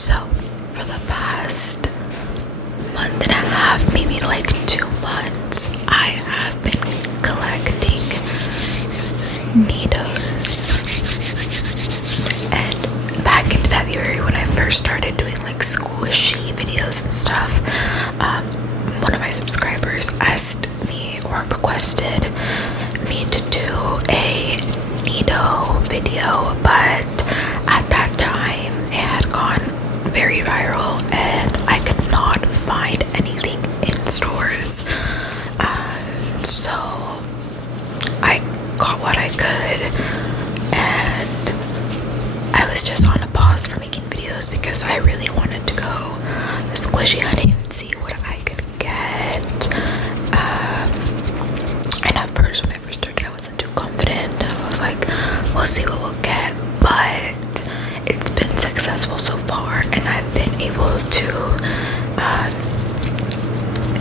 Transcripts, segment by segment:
So, for the past month and a half, maybe like 2 months, I have been collecting Needohs. And back in February, when I first started doing like squishy videos and stuff, one of my subscribers asked me or requested me to do a Needoh video, but at that time it had gone very viral and I could not find anything in stores. So I got what I could, and I was just on a pause for making videos because I really wanted to go squishy hunting and see what I could get. And at first, when I first started, I wasn't too confident. I was like, we'll see what we'll get, but it's been successful so far, and I've been able to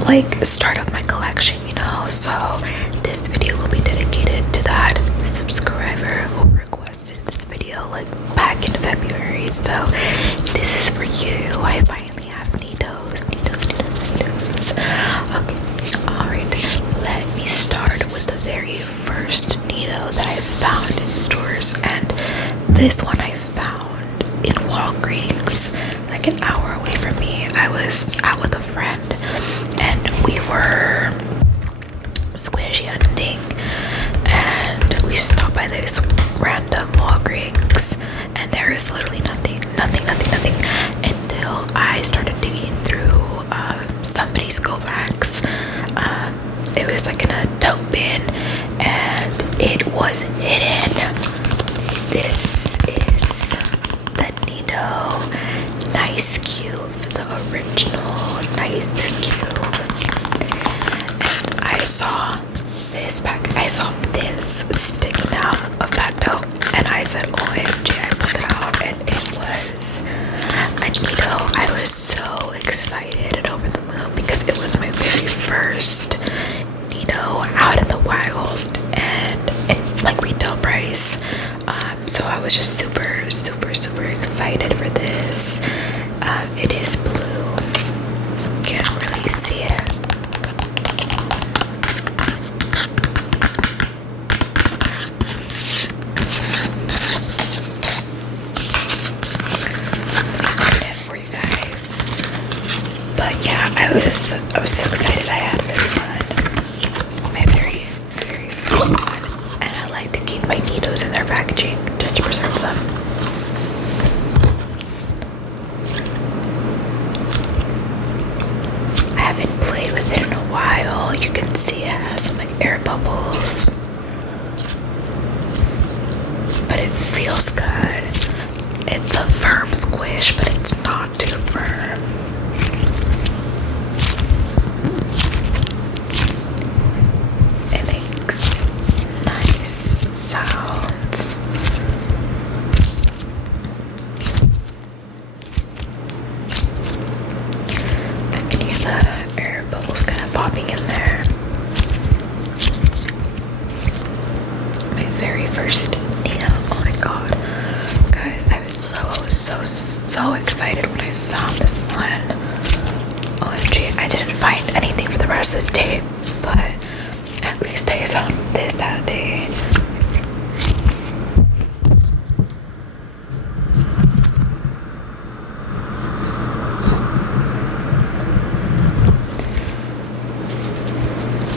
like start up my collection, you know. So this video will be dedicated to that subscriber who requested this video like back in February. So this is for you. I finally have Needohs. Okay, alright, let me start with the very first Needoh that I found in stores, and this one I found in Walgreens, like an hour away from me. I was out with a friend and we were squishy hunting, and we stopped by this random Walgreens, and there is literally nothing until I started digging through somebody's go bags. It was like in a tote bin and it was hidden. This is the Needoh Nice Cube, the original Nice Cube. And I saw this pack, I saw this sticking out of that tote, and I said, OMG, I pulled it out, and it was a Needoh. I was so excited and over the moon because it was my very first Needoh out in the wild and like retail price. So I was just super excited for this. It is blue, so you can't really see it. For you guys, but yeah, I was so excited I had this one, my very first one, and I like to keep my Needohs in their packaging just to preserve them. I haven't played with it in a while. You can see it has some like air bubbles, but it feels good. It's a firm squish, but it's not too firm. It makes nice sounds. I can hear the air bubbles kind of popping in there. My very first Needoh. Oh my god. Guys, I was so excited when I found this one. OMG, I didn't find anything for the rest of the day, but at least I found this that day.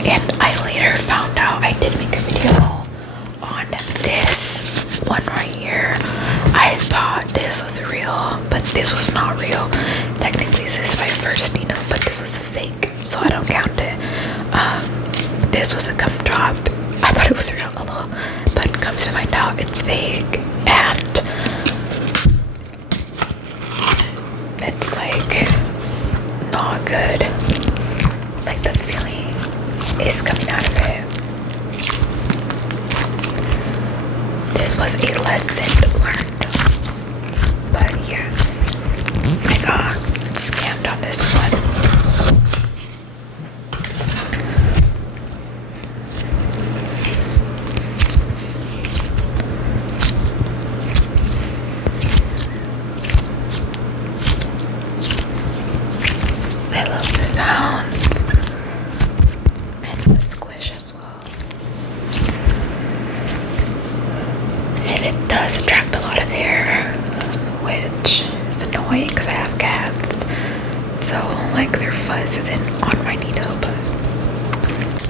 And I later found out, I did make a video on this one right here. I thought this was real, but this was not real. Technically, this is my first Needoh, but this was fake, so I don't count it. This was a gumdrop. I thought it was real, but comes to find out it's fake, and it's like not good. Like the feeling is coming out of it. This was a lesson learned, but yeah, I got scammed on this one. It's annoying because I have cats, so like their fuzz isn't on my Needoh, but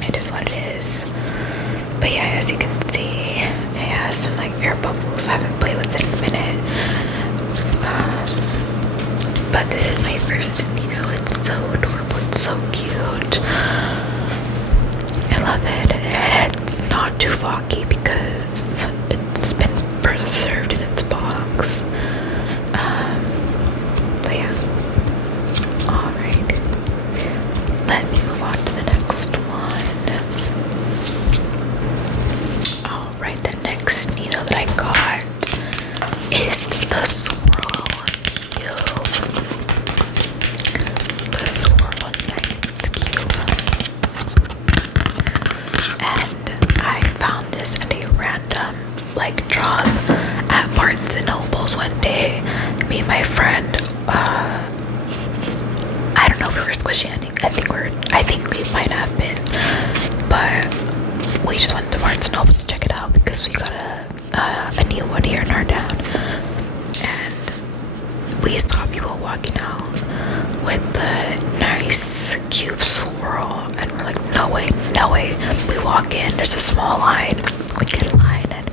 it is what it is. But yeah, as you can see, it has some like air bubbles. I haven't played with it in a minute. But this is my first Needoh. It's so adorable. It's so cute. I love it. And it's not too foggy because it's been preserved in its box. But yeah. Alright. Let me move on to the next one. Alright, the next Needoh that I got is the Swirl Cube. The Swirl Nights Cube. And I found this at a random like drop at Barnes and Nobles one day. Me and my friend, I don't know if we were squishing. I think we might have been, but we just went to Barnes and Nobles to check it out because we got a new one here in our town, and we saw people walking out with the nice cube swirl, and we're like, no way, no way. We walk in, there's a small line. We get a line, and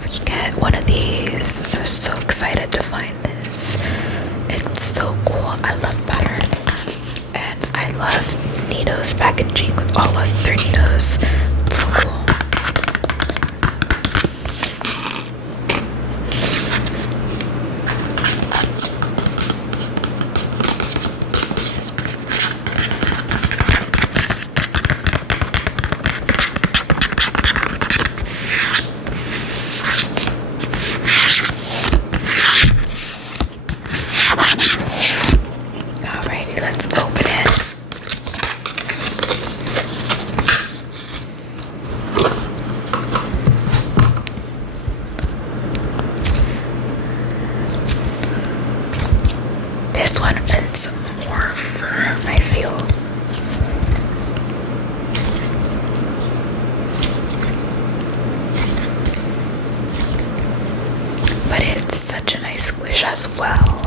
we get one of these. I was so excited to find this. It's so cool. I love pattern, and I love Needoh's packaging with all like their Needohs. It's so cool. Alrighty, let's open it. This one is more firm, I feel. But it's such a nice squish as well.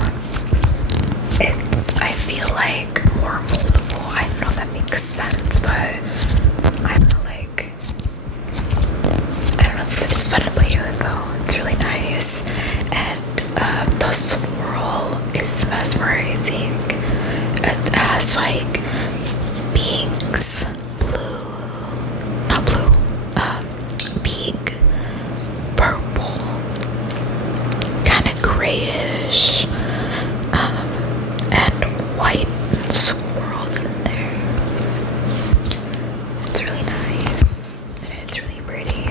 I feel like more moldable. I don't know if that makes sense, but I feel like, I don't know, it's fun to play with though. It's really nice. And the swirl is mesmerizing. It has like pinks, pink, purple, kind of grayish, and white swirled in there. It's really nice, and it's really pretty.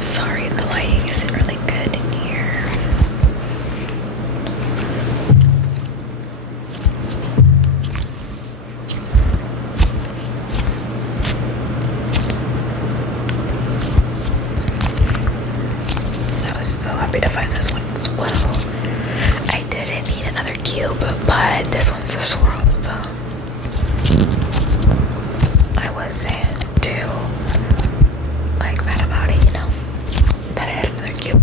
Sorry if the lighting isn't really good in here. I was so happy to find this one as well. I didn't need another cube, but this one's a swirl, so I wasn't too like mad about it, you know, that I had another cube,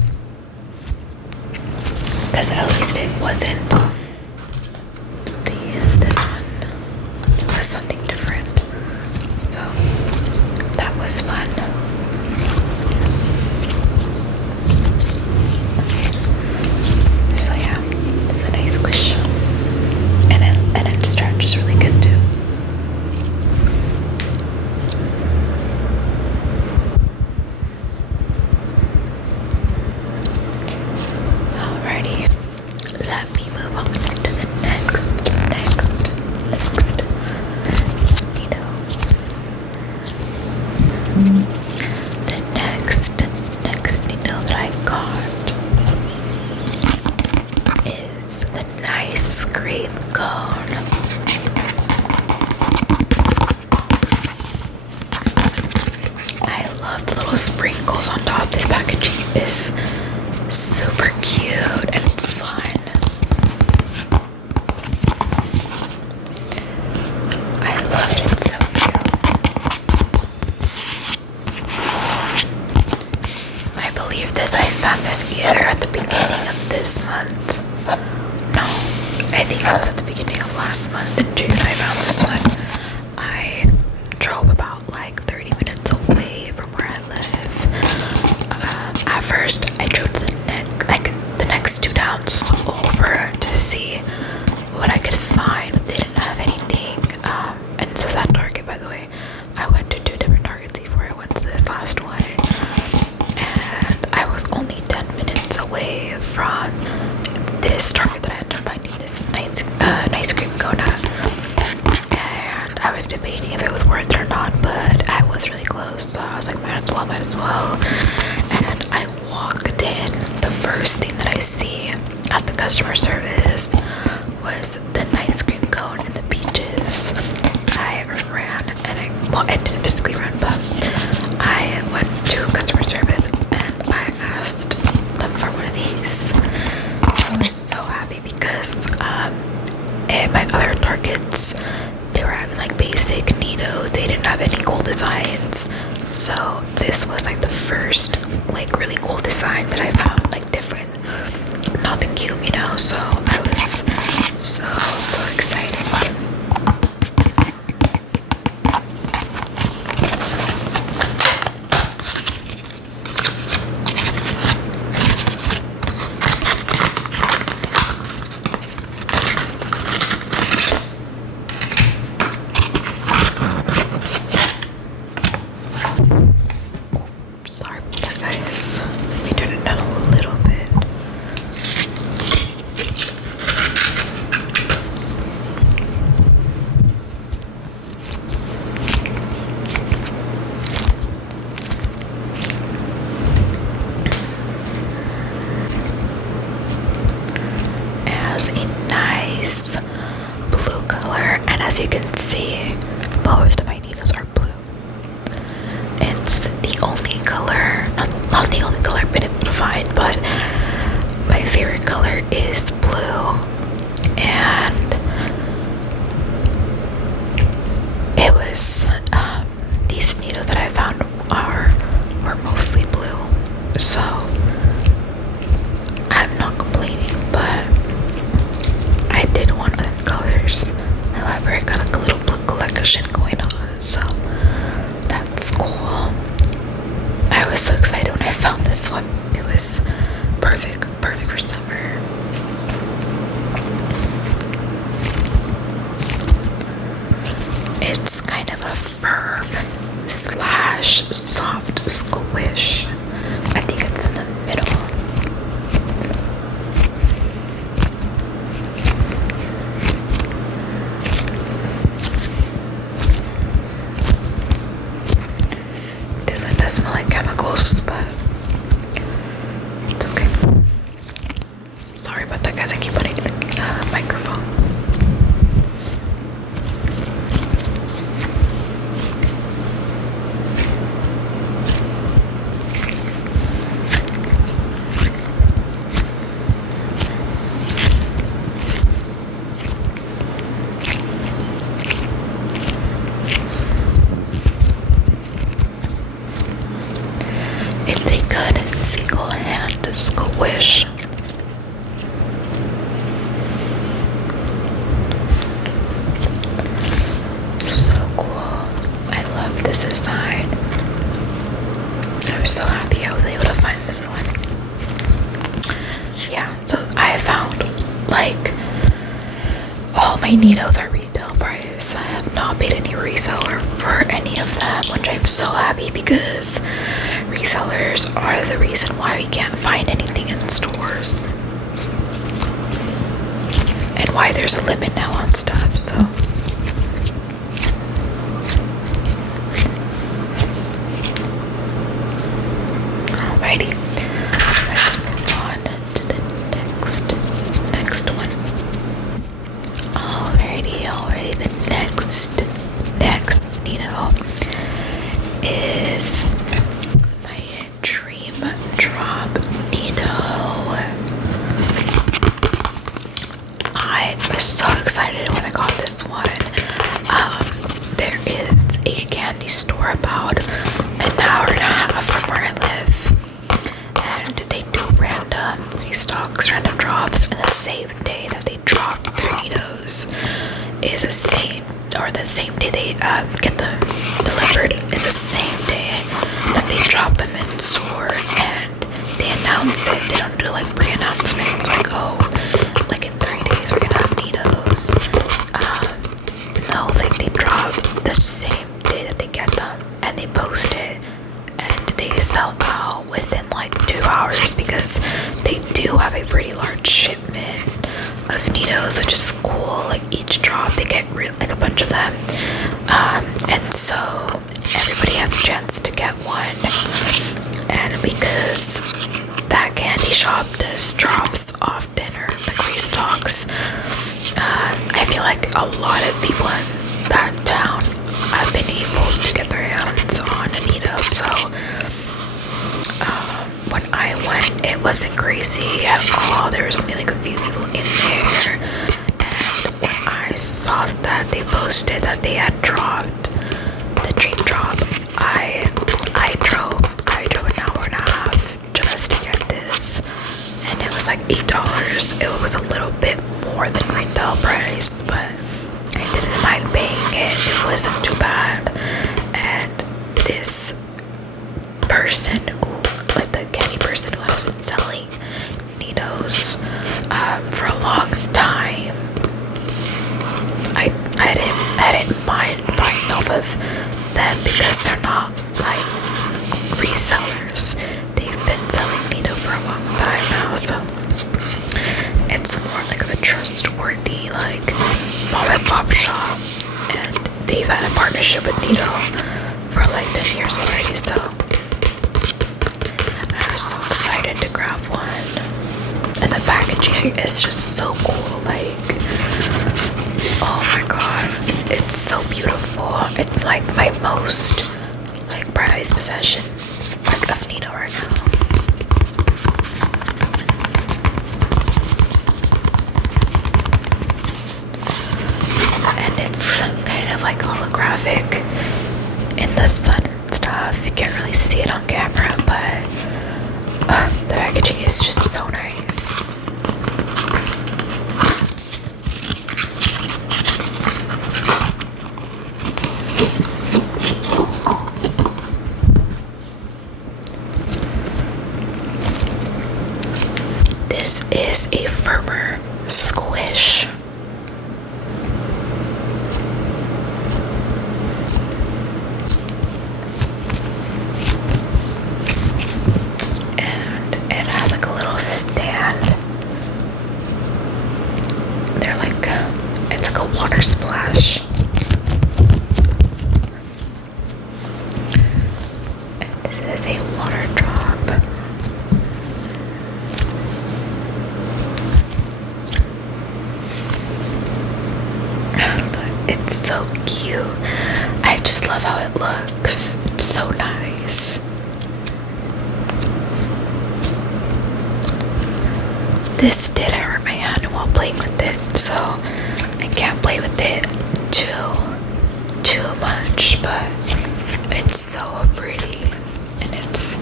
because at least it wasn't this one. It was something different, so that was fun. So yeah, it's a nice squish, and it stretches really good too. Alrighty, let me move on to the next Needoh. The next Needoh that I got is the nice cream cone. I love the little sprinkles on top. This packaging is super cute and fun. I love it. It's so cute. I believe I found this either at the beginning of this month cone at. And I was debating if it was worth it or not, but I was really close, so I was like, might as well. And I walked in. The first thing that I see at the customer service was the ice cream cone and the peaches. I ran, and I didn't physically run, but I went to customer service and I asked them for one of these. I was so happy because in my other Targets, they were having like basic Needoh. They didn't have any cool designs. So this was like the first like really cool design that I found, like different, nothing cute, you know. So I was so excited. Sorry about that, guys. Let me turn it down a little bit. It has a nice blue color, and as you can see, most of my Needohs are blue. It's the only color, not the only color I've been able to find, but my favorite color is blue. And it was these Needohs that I found were mostly blue, so I'm not complaining. But I did want other colors. However, I got like a little blue collection going on, so that's cool. I was so excited when I found this one. It was perfect for summer. It's kind of a firm slash soft squish. I think it's in the middle. This one does smell like chemicals, but it's okay. Sorry about that, guys. I keep on hitting the microphone. It's a good single hand squish. So cool. I love this design. I'm so happy I was able to find this one. Yeah, so I found like all my Needohs are retail price. I have not paid any reseller for any of them, which I'm so happy, because resellers are the reason why we can't find anything in stores and why there's a limit now on stuff. So alrighty, let's move on to the next one. Alrighty, the next Needoh is my Dream Drop Needoh. I was so excited when I got this one. There is a candy store about an hour and a half from where I live, and they do random restocks, random drops, and the same day that they drop their Needohs is the same day they get them delivered is the same day that they drop them in store, and they announce it. They don't do like pre-announcements like, oh, like in 3 days we're gonna have Needohs. No, like they drop the same day that they get them, and they post it, and they sell out within like 2 hours, because they do have a pretty large shipment of Needohs Needohs, which is cool. Like each drop, they get like a bunch of them, and so everybody has a chance to get one. And because that candy shop does drops often or like restocks, I feel like a lot of people in that town have been able to get their hands on a Needoh. So when I went, it wasn't crazy at all. There was only like a few people in there, and when I saw that they posted that they had dropped the dream drop, I drove an hour and a half just to get this, and it was like $8. It was a little bit more than retail price, but I didn't mind paying it. It wasn't too bad. And this person, like the candy person who has been selling Needohs for a long time, I didn't mind buying off of them because they're not like resellers. They've been selling Needoh for a long time now, so it's more like of a trustworthy like mom and pop shop, and they've had a partnership with Needoh for like 10 years already, so I was so excited to grab one. And the packaging is just so cool, like, oh my god, it's so beautiful. It's like my most like prized possession like of Needoh right now. And it's kind of like holographic in the sun and stuff. You can't really see it on camera, but the packaging is just so nice. This is a firmer squish. And it has like a little stand. They're like, it's like a water splash. And this is a water drop. It's so cute. I just love how it looks. It's so nice. This did hurt my hand while playing with it, so I can't play with it too much, but it's so pretty, and it's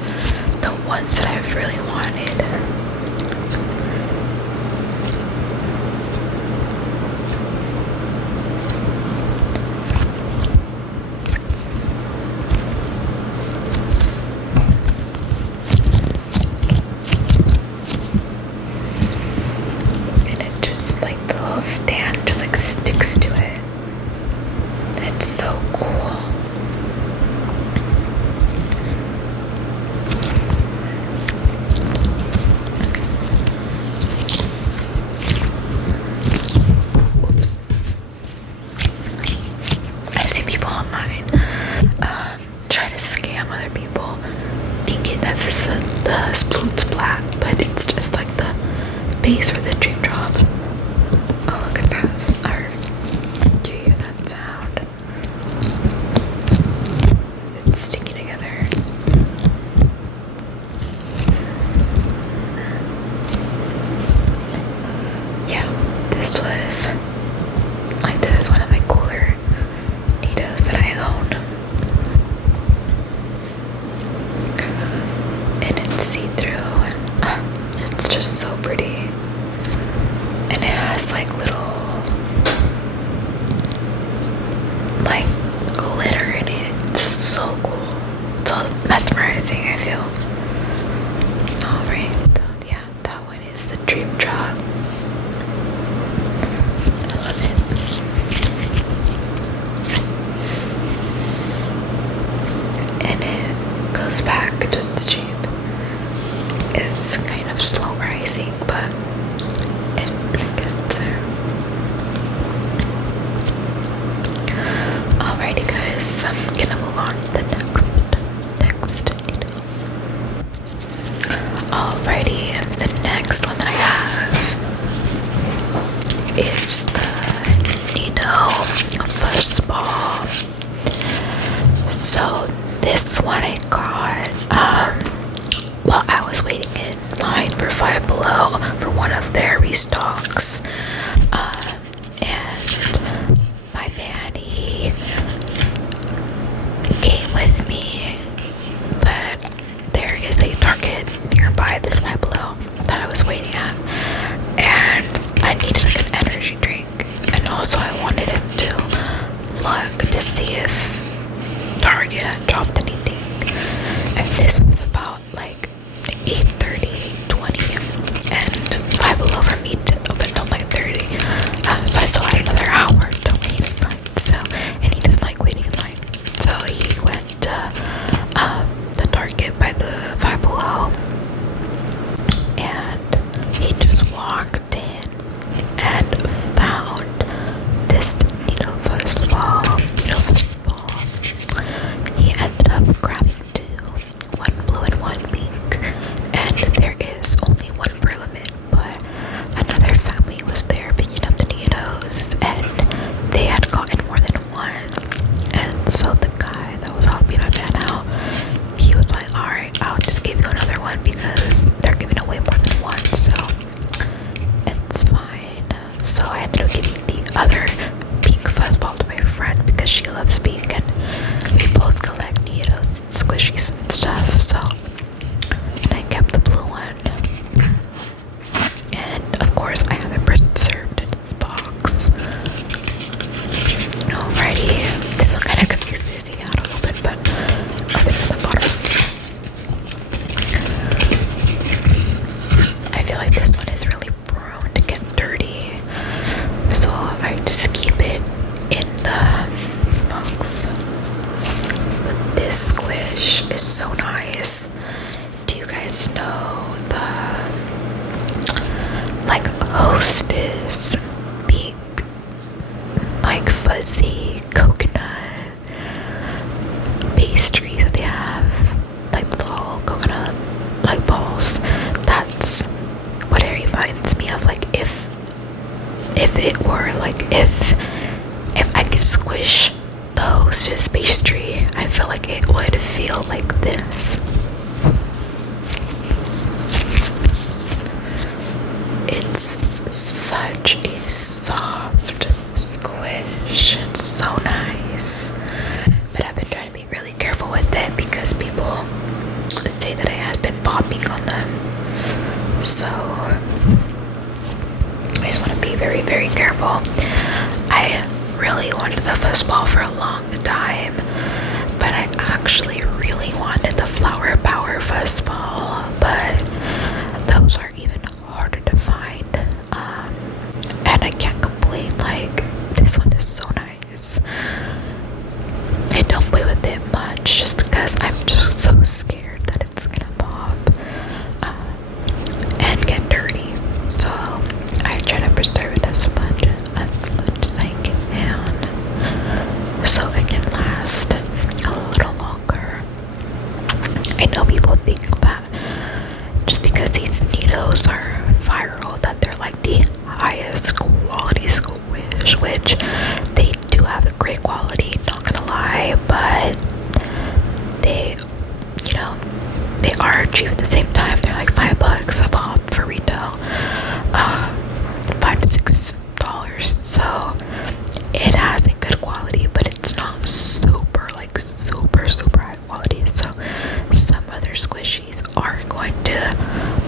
the ones that I've really wanted. Stand just like sticks to it. It's so cool. Whoops. I've seen people online try to scam other people thinking that this is the Sploot Splat, but it's just like the base for the dream drop. Oh, look at that. Do you hear that sound? It's sticking together. Yeah, this is one of my cooler Needohs that I own. And it's see-through, and it's just so pretty. And it has like little like glitter in it. It's so cool. It's so mesmerizing, I feel. Alright, so yeah, that one is the dream drop. I love it. And it goes back to its shape. It's kind of slow rising, but it gets there. if it were like if I could squish the Hostess pastry, I feel like it would feel like this. It's such a soft squish. It's so nice. But I've been trying to be really careful with it because people say that I had been popping on them. So I just want to be very, very careful. I really wanted the fuzzball for a long time, but I actually really wanted the Flower Power fuzzball, but those are even harder to find. And I can't complain, like, this one is so nice. I don't play with it much just because I'm just so scared that it's gonna pop and get dirty. So I try to preserve it as much as I can, so it can last a little longer. I know people think that just because these Needohs are viral that they're like the highest quality squish, which they do have a great quality, not gonna lie, but they, you know, they are cheap at the same time. They're like $5 a pop for retail, $5 to $6. So it has a good quality, but it's not super high quality. So some other squishies are going to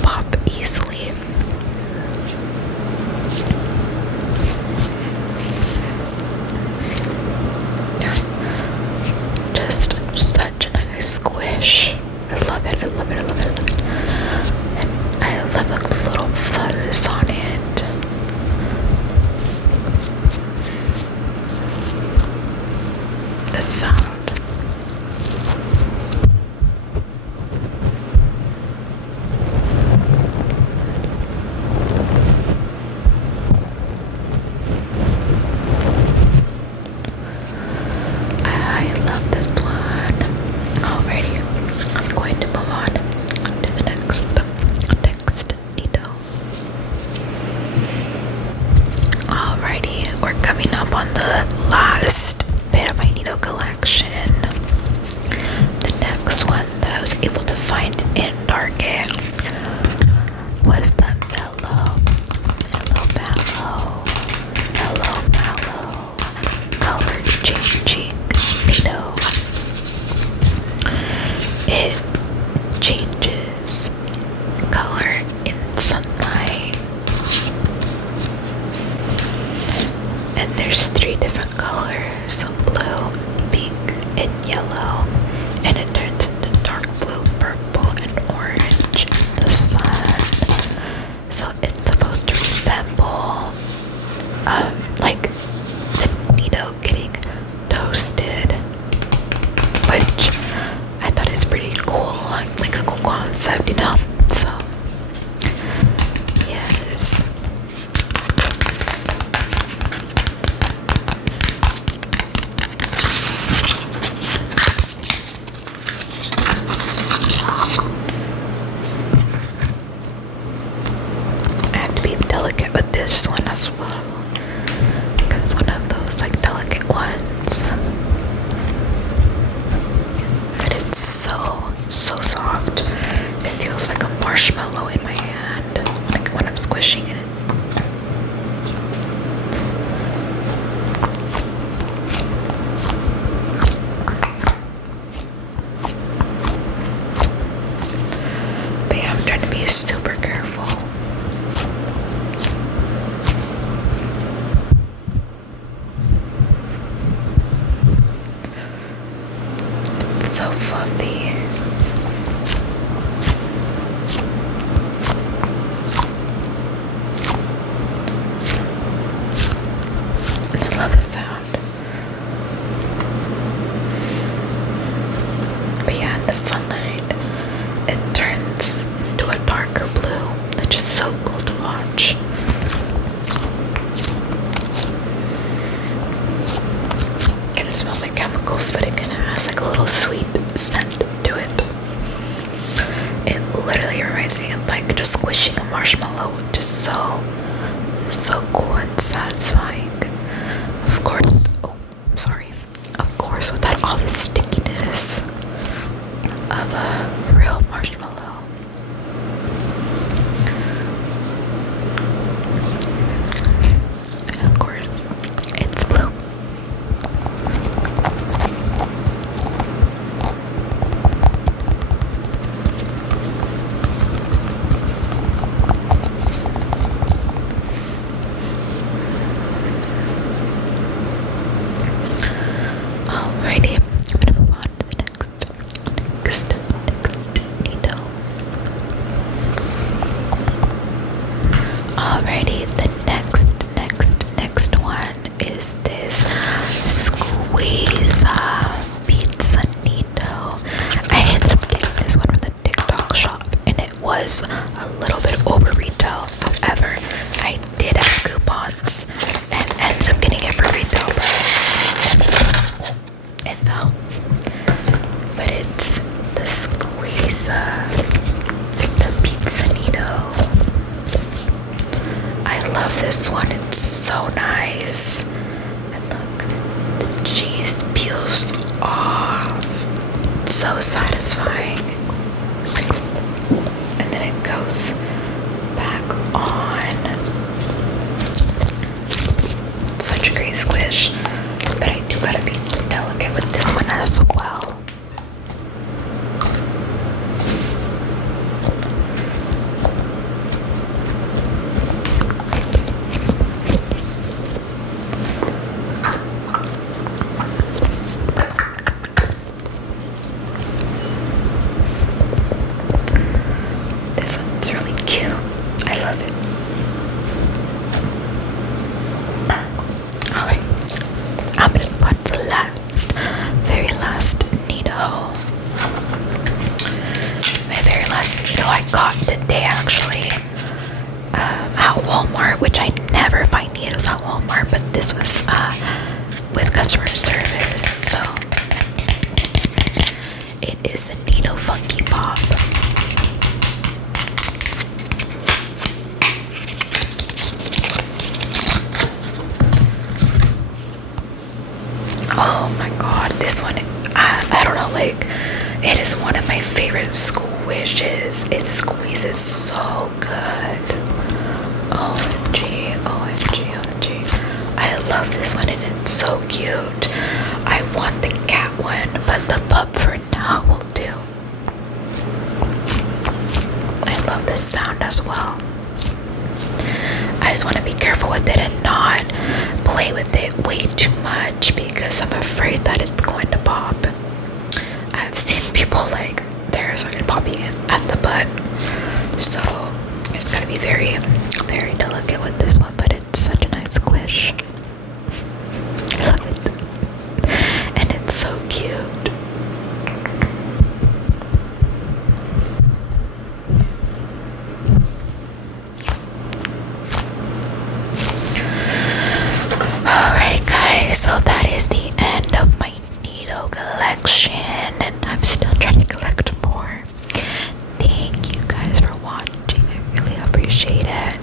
pop easily. Just such a nice squish. I love it. And I love a little fuzz on it. The sound. I love this one. Alrighty, I'm going to move on to the next Needoh. Alrighty, we're coming up on the last bit of my Needoh collection. The next one that I was able to find in Target was the Mellow color changing Needoh. It changes color in sunlight, and there's 3 different colors: blue, pink, and yellow, and it turns into dark blue, purple, and orange in the sun. So it's supposed to resemble like the Needoh getting toasted, which I thought is pretty cool, like a cool concept, you know. So yes. I have to be delicate with this one as well, because it's one of those like delicate ones. But it's so soft. It feels like a marshmallow in my hand, like when I'm squishing it. But yeah, I'm trying to be super careful. It's so fluffy. And I love the sound. But yeah, in the sunlight, it turns into a darker blue, which is so cool to watch. Kind of smells like chemicals, but it kind of has like a little sweet scent to it. It literally reminds me of like just squishing a marshmallow, which is so cool and it's satisfying. Of course, oh, sorry. Of course, without all the stickiness of a real marshmallow. And of course, it's blue. Alrighty, I'm gonna move on to the next Needoh. Alrighty, the next one is this squeeze pizza Needoh. I ended up getting this one from the TikTok shop, and it was a little bit over retail. However, I did have coupons and ended up getting it for retail price. It fell, but it's the squeeze the pizza Needoh. I love this one. It's so nice. And look, the cheese peels off. So satisfying. And then it goes back on. Such a great squish. But I do gotta be delicate with this one as well. This one's really cute. I love it. Alright, I'm gonna move on to the very last Needoh. My very last Needoh I got today actually at Walmart, which I never find Needohs at Walmart, but this was with customer service. So it is the Needoh Funky Pop. Oh my god, this one, I don't know, like, it is one of my favorite squishes. It squeezes so good. OMG, OMG, OMG. I love this one and it's so cute. I want the cat one, but the pup for now will do. I love this sound as well. I just want to be careful with it and not play with it way too much because I'm afraid that it's going to pop. I've seen people like theirs are popping at the butt, so I just gotta be very, very delicate with this one. But it's such a nice squish. I love it, and it's so cute. Alright guys, so that is the end of my Needoh collection, and I'm still trying to collect more. Thank you guys for watching. I really appreciate it.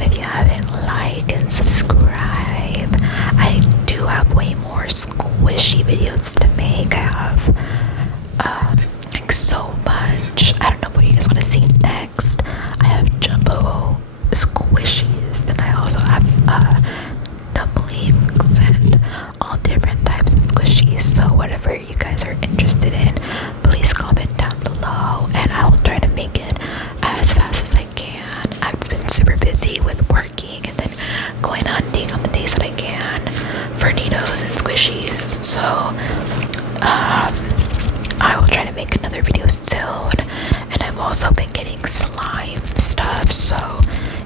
If you haven't, like and subscribe. I do have way more squishy videos to make. I have like so much. I don't know what you guys want to see next. I have jumbo squishies, then I also have dumplings and all different types of squishies. So whatever you guys are interested in, please comment down below and I will try to make it as fast as I can. I've been super busy with working and then going hunting on the days that I can for Needohs and squishies. So I will try to make another video soon. And I've also been getting slime stuff, so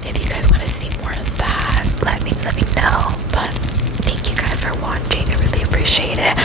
if you guys want to see more of that, let me know. But thank you guys for watching. I really appreciate it.